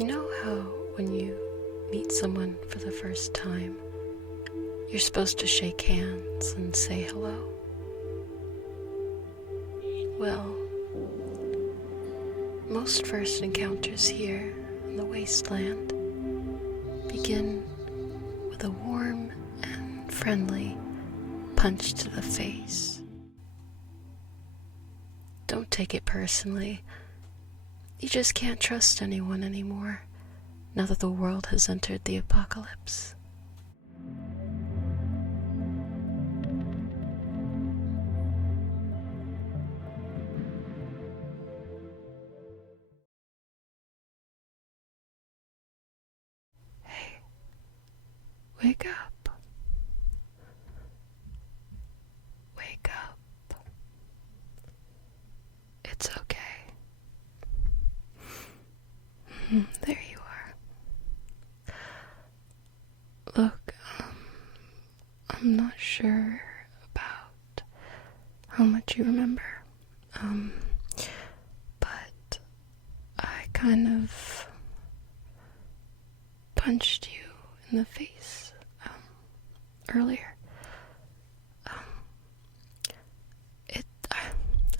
You know how when you meet someone for the first time, you're supposed to shake hands and say hello? Well, most first encounters here in the Wasteland begin with a warm and friendly punch to the face. Don't take it personally. You just can't trust anyone anymore, now that the world has entered the apocalypse. Hey, wake up. Wake up. It's okay. There you are. Look, I'm not sure about how much you remember, but I kind of punched you in the face, earlier.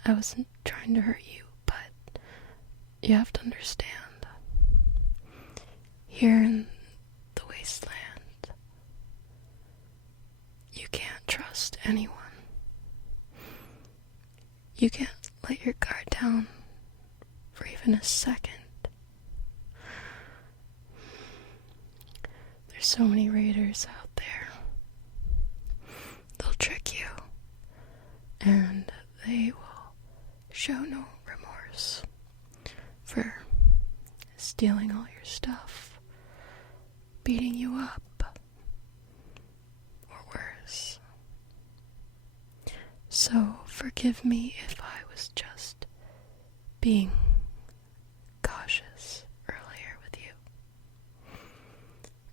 I wasn't trying to hurt you, but you have to understand. Here in the Wasteland, you can't trust anyone. You can't let your guard down for even a second. There's so many raiders out there. They'll trick you, and they will show no remorse for stealing all your stuff, beating you up, or worse. So forgive me if I was just being cautious earlier with you.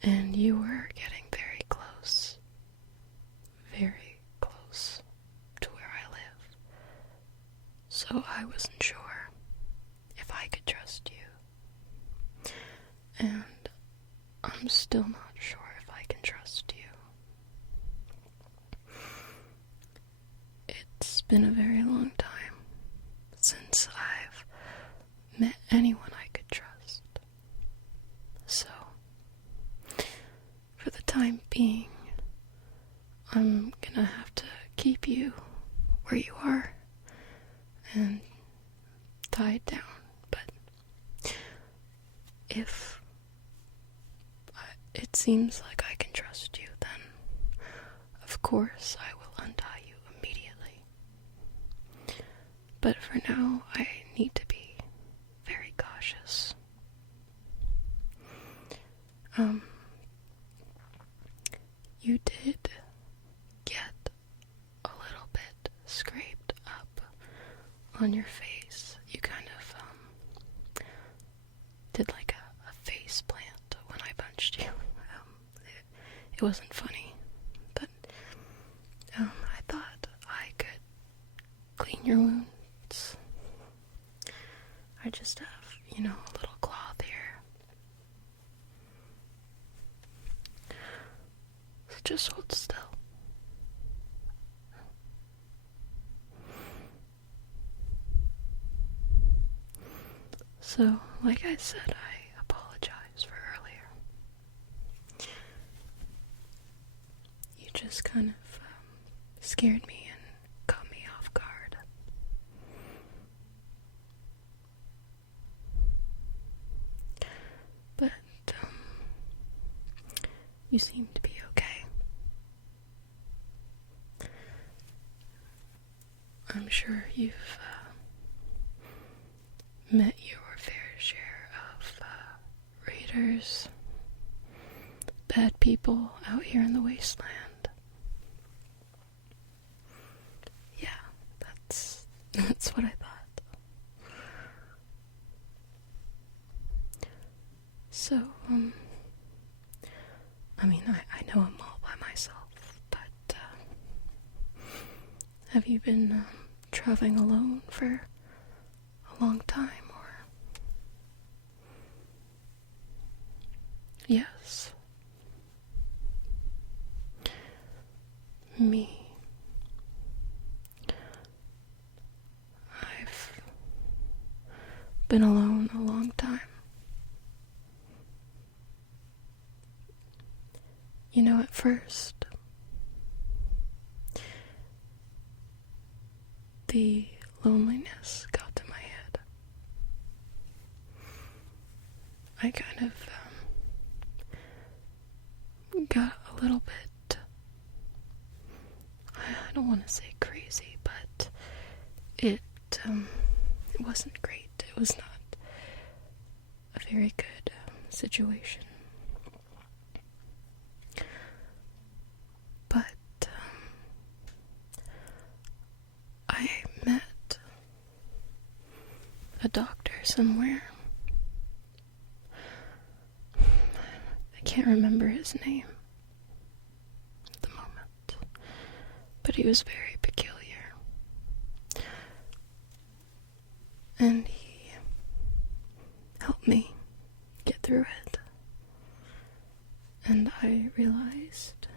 And you were getting very close to where I live. So I wasn't sure if I could trust you. And I'm still not sure if I can trust you. It's been a very long time since I've met anyone I could trust. So, for the time being, I'm gonna have to keep you where you are and tied down. But if it seems like I can trust you, then of course I will untie you immediately. But for now, I need to be very cautious. You did get a little bit scraped up on your face. You kind of did like a face plant when I punched you. It wasn't funny, but I thought I could clean your wounds. I just have, a little cloth here. So just hold still. So, like I said, I apologize for earlier. You just kind of scared me and caught me off guard. But, you seem to be okay. I'm sure you've met your fair share of raiders, bad people out here in the Wasteland. Yeah, that's what I thought. So, I know I'm all by myself, but have you been traveling alone for a long time, or? Yes. Me. I've been alone a long time. You know, at first, the loneliness got to my head. I kind of got a little bit, I don't want to say crazy, but it wasn't great. It was not a very good situation. But I met a doctor somewhere. I can't remember his name at the moment, but he was very peculiar. And he helped me get through it. And I realized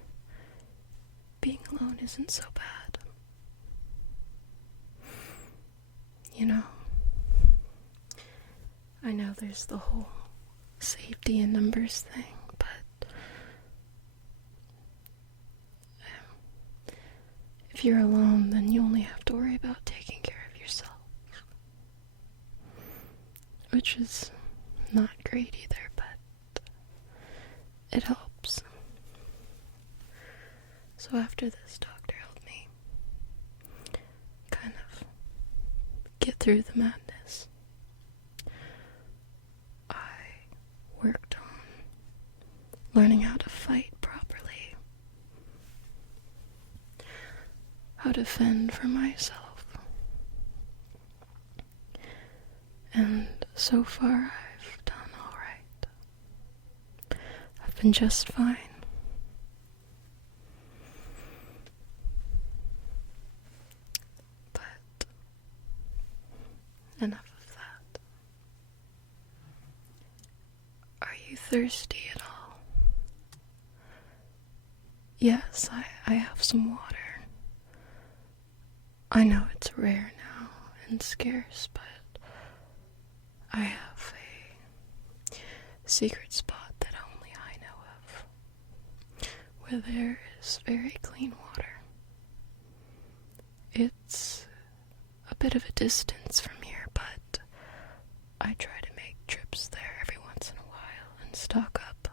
being alone isn't so bad. You know, I know there's the whole safety in numbers thing, but if you're alone, then you only have to worry about taking care of yourself, which is not great either, but it helps. So after this doctor helped me kind of get through the madness, I worked on learning how to fight properly, how to fend for myself. And so far I've done alright. I've been just fine. But enough of that. Are you thirsty at all? Yes, I have some water. I know it's rare now and scarce, but I have a secret spot that only I know of, where there is very clean water. It's a bit of a distance from here, but I try to make trips there every once in a while and stock up.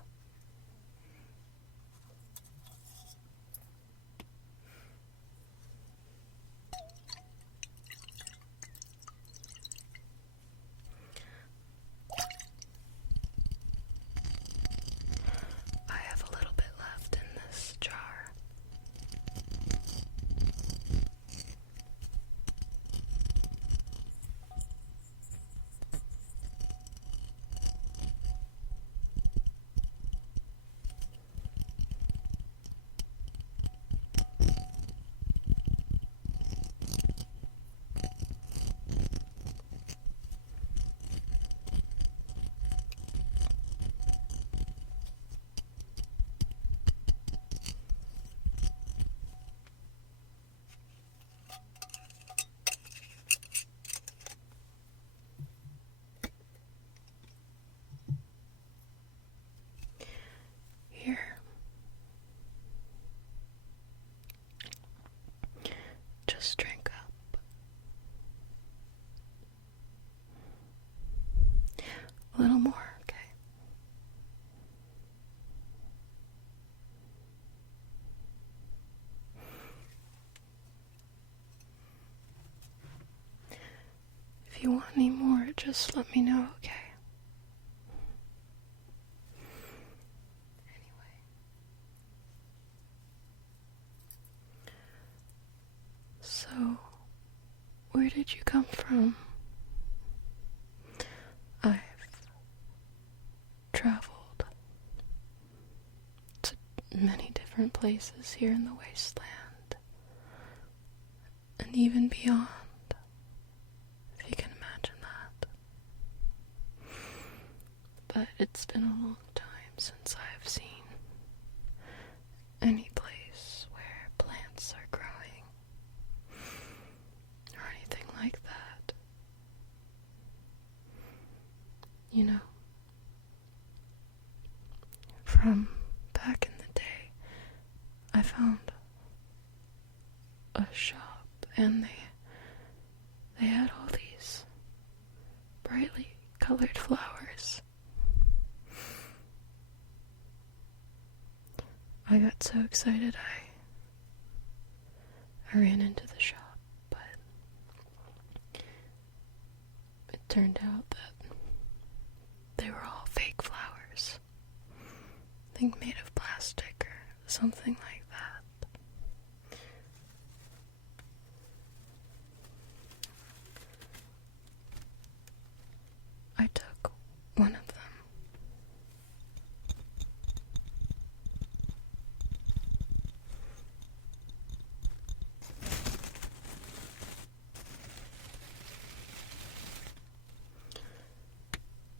I have a little bit left in this jar. Here. Just drink up. A little more, okay? If you want any more, just let me know, okay? So, where did you come from? I've traveled to many different places here in the Wasteland, and even beyond, if you can imagine that. But it's been a long time since I've seen any place where plants are growing or anything like that. You know, from back in the day, I found a shop and they had all these brightly colored flowers. I got so excited I ran into the shop, but it turned out that they were all fake flowers. I think made of plastic or something like that. I took one of them.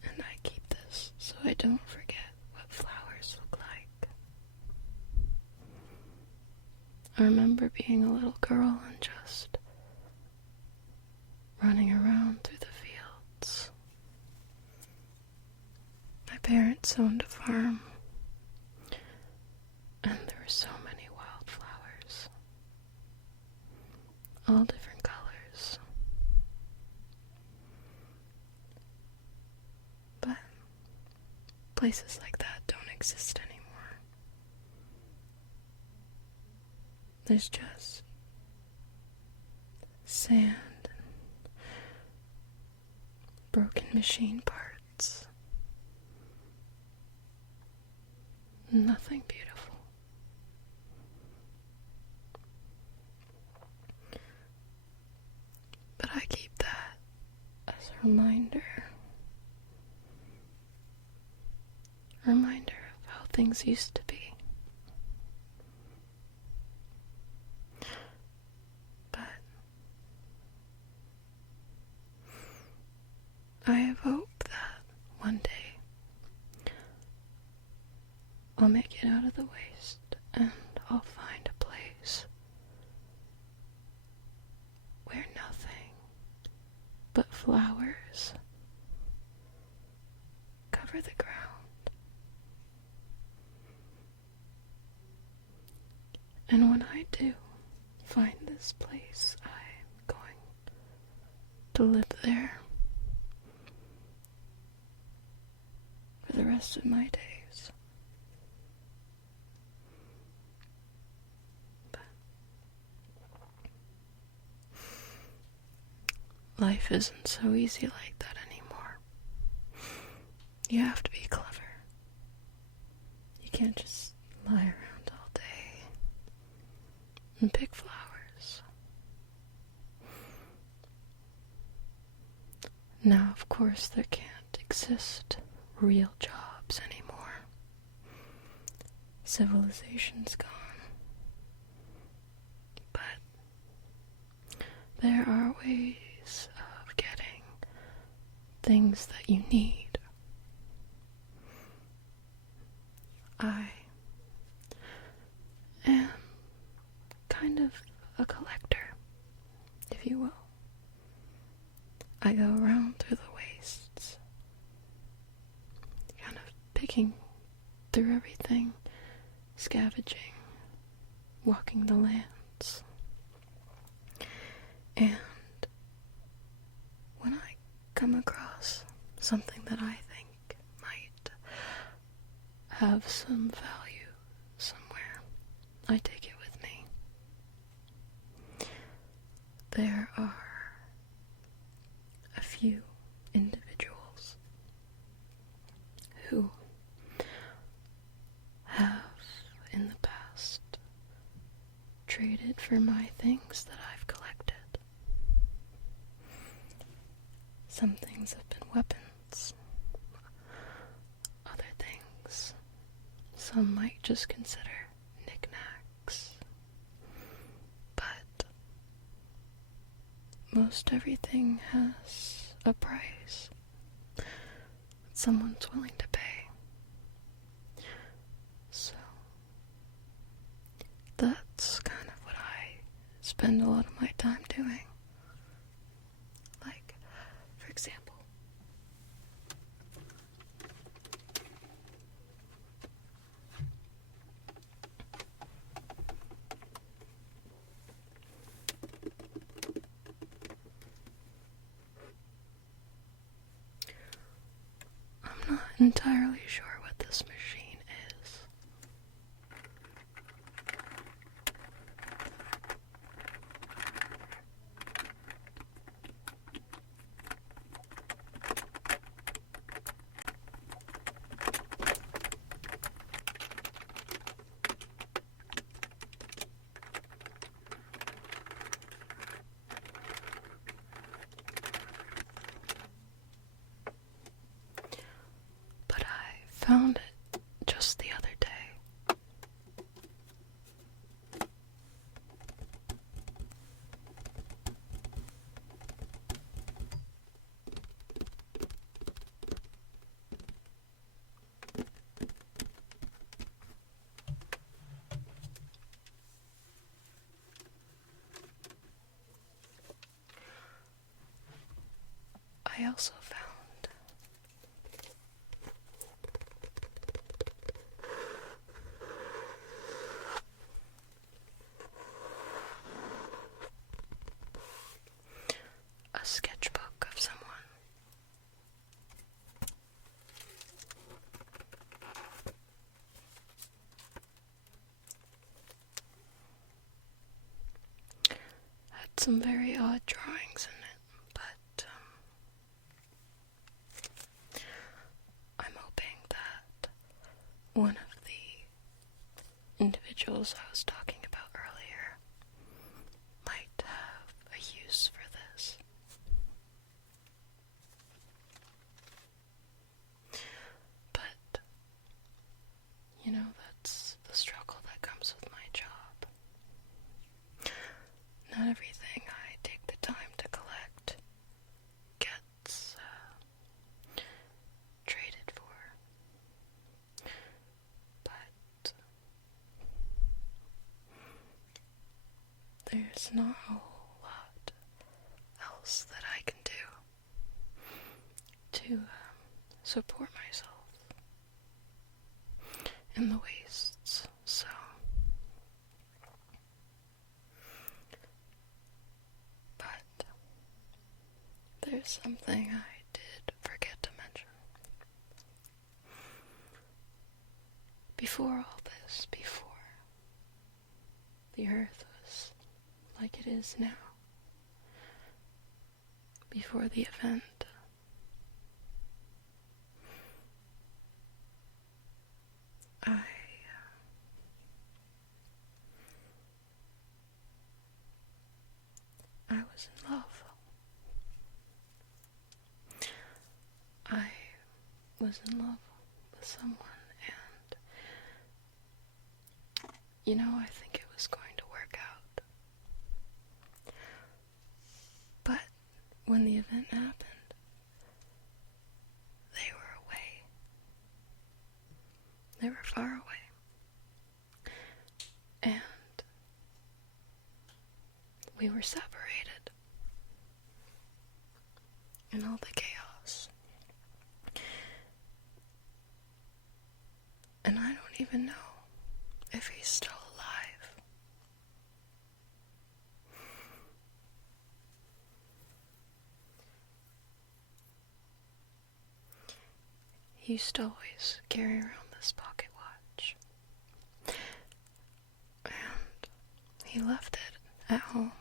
And I keep this so I don't forget what flowers look like. I remember being a little girl and just running around through the fields. My parents owned a farm, and there were so many wildflowers, all different colors. But places like that don't exist anymore. There's just sand and broken machine parts. Nothing beautiful. But I keep that as a reminder. A reminder of how things used to be. But I have hope that one day I'll make it out of the waste and I'll find a place where nothing but flowers cover the ground. And when I do find this place, I'm going to live there for the rest of my days. But life isn't so easy like that anymore. You have to be clever. You can't just lie around all day and pick flowers. Now, of course, there can't exist real jobs anymore. Civilization's gone. But there are ways of getting things that you need. I am kind of a collector, if you will. I go around through the wastes, kind of picking through everything, scavenging, walking the lands. And when I come across something that I think might have some value somewhere, I take it with me. There are a few individuals who have in the past traded for my things that I've collected. Some things have been weapons, other things some might just consider knickknacks, but most everything has a price that someone's willing to pay. spend a lot of my time doing. Like, for example, I'm not entirely sure what this machine is. But I found it just the other day. I also found a sketchbook of someone. Had some very odd drawings in it, but I'm hoping that one of the individuals I was talking about earlier might have a use for this. But, you know, that's the struggle that comes with my job. Not everything I take the time to collect gets traded for. But there's not a whole lot else that I can do to support myself in the wastes, so but there's something I did forget to mention. Before all this, before the earth was like it is now, before the event, I was in love. I was in love with someone, and you know, I think it was going to work out. But when the event happened, they were away. They were far away. And we were separated in all the chaos. And I don't even know if he's still alive. He used to always carry around this pocket watch. And he left it at home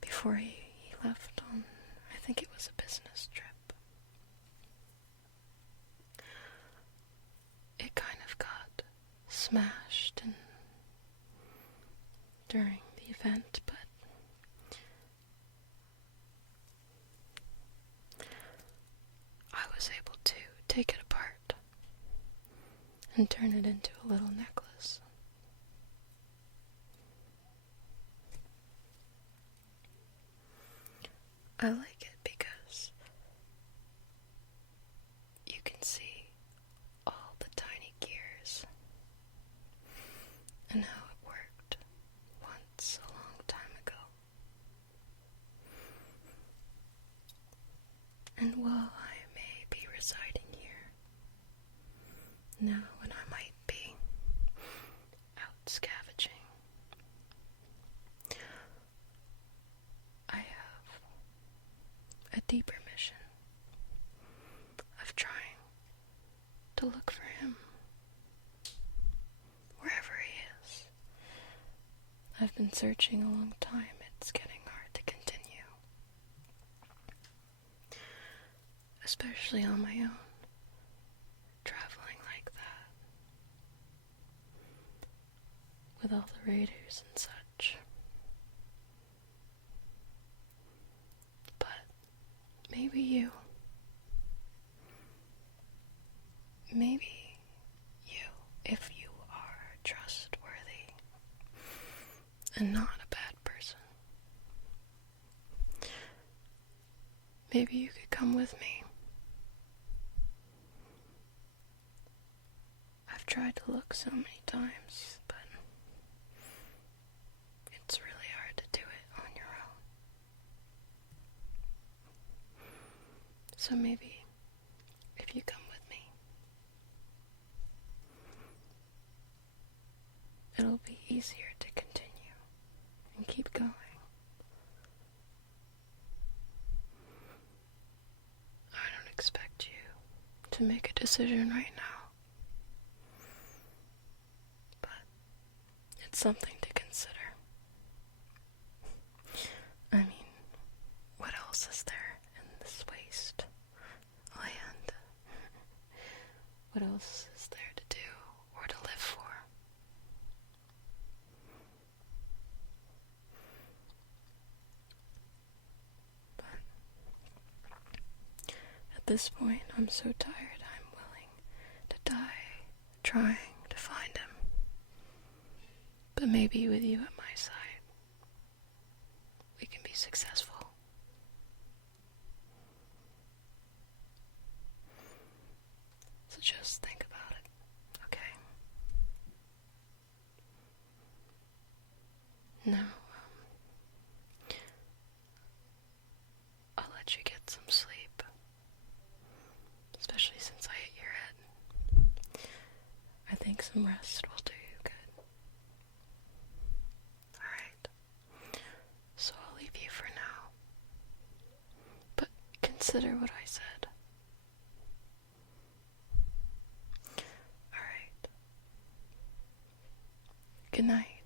before he left on, I think it was a business trip. It kind of got smashed during the event, but I was able to take it apart and turn it into a little necklace. I like it because you can see all the tiny gears and how it worked And while I may be residing here now when I might be out scavenging, I have a deeper mission of trying to look for him wherever he is. I've been searching a long time. It's getting hard to continue, especially on my own, traveling like that, with all the raiders and such. But maybe you, if you are trustworthy and not a bad person, maybe you could come with me. I've tried to look so many times, but it's really hard to do it on your own. So maybe if you come with me, it'll be easier to continue and keep going. I don't expect you to make a decision right now, but it's something to consider. I mean, what else is there in this wasteland? What else is there to do or to live for? But at this point, I'm so tired, I'm willing to die trying to find him. But maybe with you at my side, we can be successful. So just think about it, okay? Now, I'll let you get some sleep, especially since I hit your head. I think some rest will do you good. Alright, so I'll leave you for now, but consider what I said. Alright, good night.